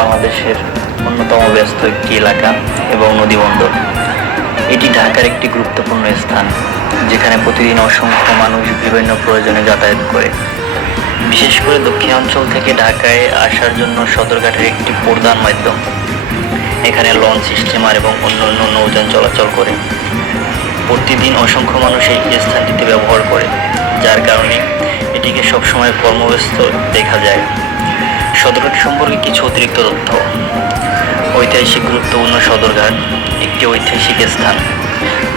বাংলাদেশের অন্যতম ব্যস্ত একটি এলাকা এবং নদীবন্দর। এটি ঢাকার একটি গুরুত্বপূর্ণ স্থান, যেখানে প্রতিদিন অসংখ্য মানুষ বিভিন্ন প্রয়োজনে যাতায়াত করে। বিশেষ করে দক্ষিণাঞ্চল থেকে ঢাকায় আসার জন্য সদরঘাটের একটি প্রধান মাধ্যম। এখানে লঞ্চ, স্টিমার এবং অন্যান্য নৌযান চলাচল করে। প্রতিদিন অসংখ্য মানুষ এই স্থানটিতে ব্যবহার করে, যার কারণে এটিকে সবসময় কর্মব্যস্ত দেখা যায়। সদরঘাট সম্পর্কে কিছু অতিরিক্ত তথ্য। ঐতিহাসিক গুরুত্বপূর্ণ সদরঘাট একটি ঐতিহাসিক স্থান,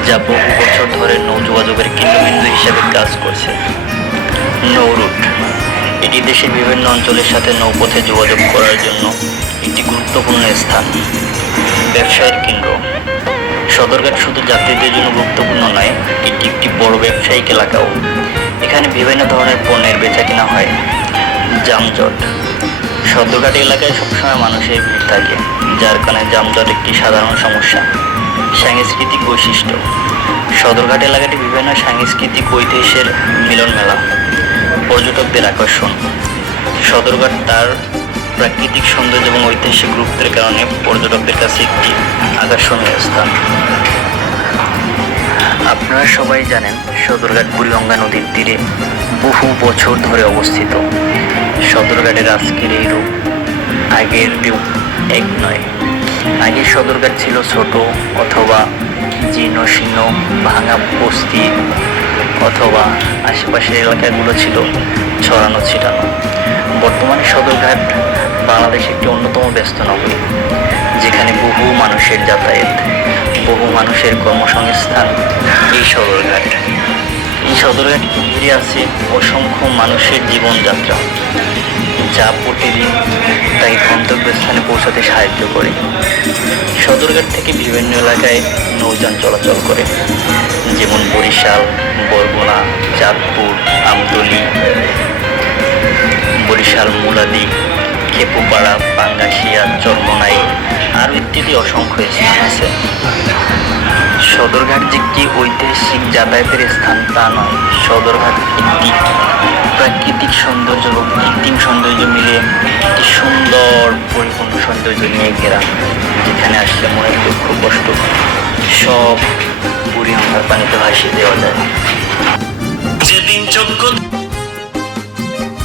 যা বহু বছর ধরে নৌ যোগাযোগের কেন্দ্রবিন্দু হিসেবে কাজ করছে। নৌ রুট, এটি দেশের বিভিন্ন অঞ্চলের সাথে নৌপথে যোগাযোগ করার জন্য একটি গুরুত্বপূর্ণ স্থান। ব্যবসায়ের কেন্দ্র, সদরঘাট শুধু যাত্রীদের জন্য গুরুত্বপূর্ণ নয়, এটি একটি বড় ব্যবসায়িক এলাকাও। এখানে বিভিন্ন ধরনের পণ্যের বেচাকেনা হয়। যানজট, সদরঘাট এলাকায় সবসময় মানুষের ভিড় থাকে, যার কারণে যানজট একটি সাধারণ সমস্যা। সাংস্কৃতিক বৈশিষ্ট্য, সদরঘাট এলাকাটি বিভিন্ন সাংস্কৃতিক ঐতিহ্যের মিলন মেলা। পর্যটকদের আকর্ষণ, সদরঘাট তার প্রাকৃতিক সৌন্দর্য এবং ঐতিহাসিক গুরুত্বের কারণে পর্যটকদের কাছে একটি আকর্ষণীয় স্থান। আপনারা সবাই জানেন, সদরঘাট বুড়িগঙ্গা নদীর তীরে বহু বছর ধরে অবস্থিত। সদরঘাটের আজকের এই রূপ আগের রূপ এক নয়। আগে সদরঘাট ছিল ছোট অথবা জীর্ণ শীর্ণ ভাঙা বস্তি, অথবা আশেপাশের এলাকাগুলো ছিল ছড়ানো ছিটানো। বর্তমানে সদরঘাট বাংলাদেশের একটি অন্যতম ব্যস্ত নগরী, যেখানে বহু মানুষের যাতায়াত, বহু মানুষের কর্মসংস্থান। এই সদরঘাট ঘিরে আছে অসংখ্য মানুষের জীবনযাত্রা, যা প্রতিদিন তাই গন্তব্যস্থানে পৌঁছাতে সাহায্য করে। সদরঘাট থেকে বিভিন্ন এলাকায় নৌযান চলাচল করে, যেমন বরিশাল, বরগুনা, চাঁদপুর, আমতলী, বরিশাল মুলাদি, খেপুপাড়া, পাঙ্গাশিয়া, চরমোনাই আর ইত্যাদি অসংখ্য স্থান আছে। সদরঘাট যে একটি ঐতিহাসিক যাতায়াতের স্থান তা নয়, সদরঘাট একটি প্রাকৃতিক সৌন্দর্য এবং কৃত্রিম সৌন্দর্য মিলে একটি সুন্দর পরিপূর্ণ সৌন্দর্য নিয়ে ঘেরা, যেখানে আসলে মনের দুঃখ কষ্ট সব বুড়িগঙ্গার পানিতে ভাসিয়ে দেওয়া যায়। যেদিন চক্ষু